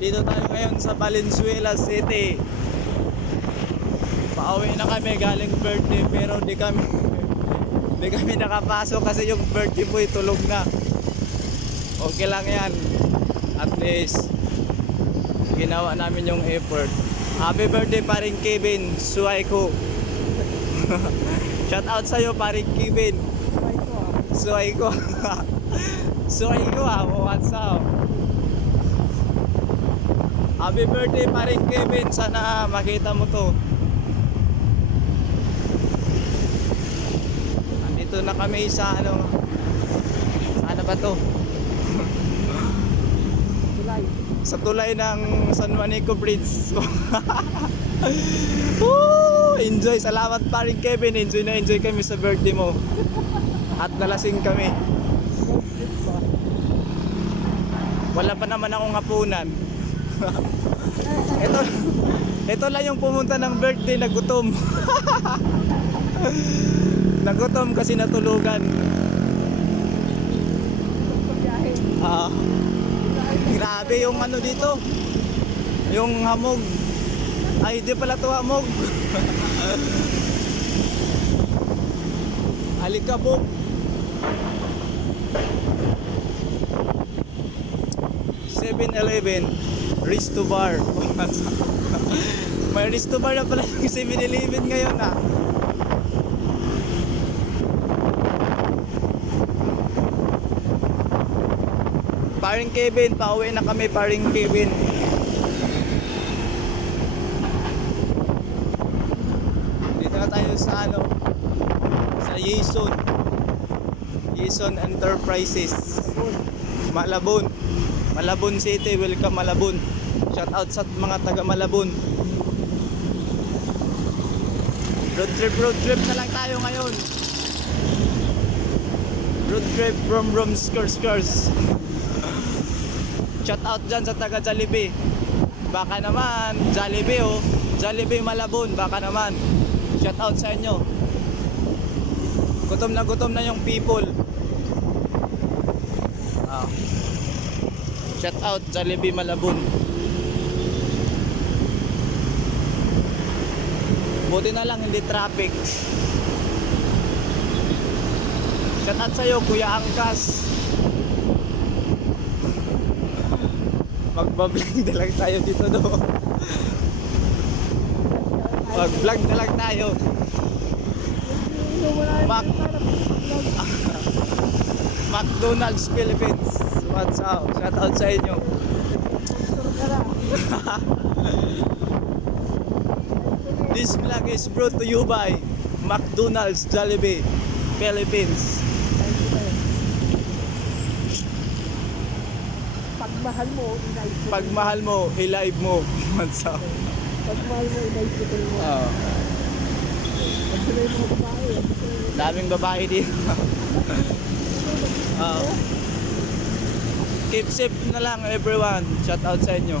Dito tayo ngayon sa Valenzuela City. Pauwi na kami galing birthday pero di kami nakapasok kasi yung birthday po tulog na. Okay lang yan. At least ginawa namin yung effort. Happy birthday paring Kevin Suayko. Shout out sa'yo paring Kevin Suayko. Suayko what's up? Happy birthday paring Kevin. Sana makita mo to. Andito na kami sa sana ba to? Sa tulay ng San Juanico Bridge. Enjoy, salamat paring Kevin. Enjoy kami sa birthday mo. At nalasing kami. Wala pa naman akong hapunan. ito lang yung pumunta ng birthday, nagutom. Nagutom kasi natulugan. Grabe yung dito, yung hamog. Ay, di pala to hamog. Alikabok. Resto Bar. May Resto Bar na pala yung 7-Eleven ngayon Paring Kevin, pauwi na kami paring Kevin. Dito na tayo sa sa Yeson Enterprises, Malabon City. Welcome Malabon. Shout out sa mga taga Malabon. Road trip na lang tayo ngayon. Road trip from Skrs. Shout out dyan sa taga Jollibee. Baka naman Jollibee Malabon, baka naman. Shout out sa inyo. Gutom na yung people. Shout out Jollibee Malabon. Buti na lang hindi traffic. Shout out sa'yo Kuya Angkas. Magbablog na lang tayo dito Mag-vlog na lang tayo. McDonald's Philippines. What's up? Shout out sa inyo. This vlog is brought to you by McDonald's Jollibee Philippines. Pagmahal mo, i-live mo. What's up? Pagmahal mo, i-live mo. Pagmahal mo, babae. Daming babae dito. Keep safe na lang everyone. Shout out sa inyo.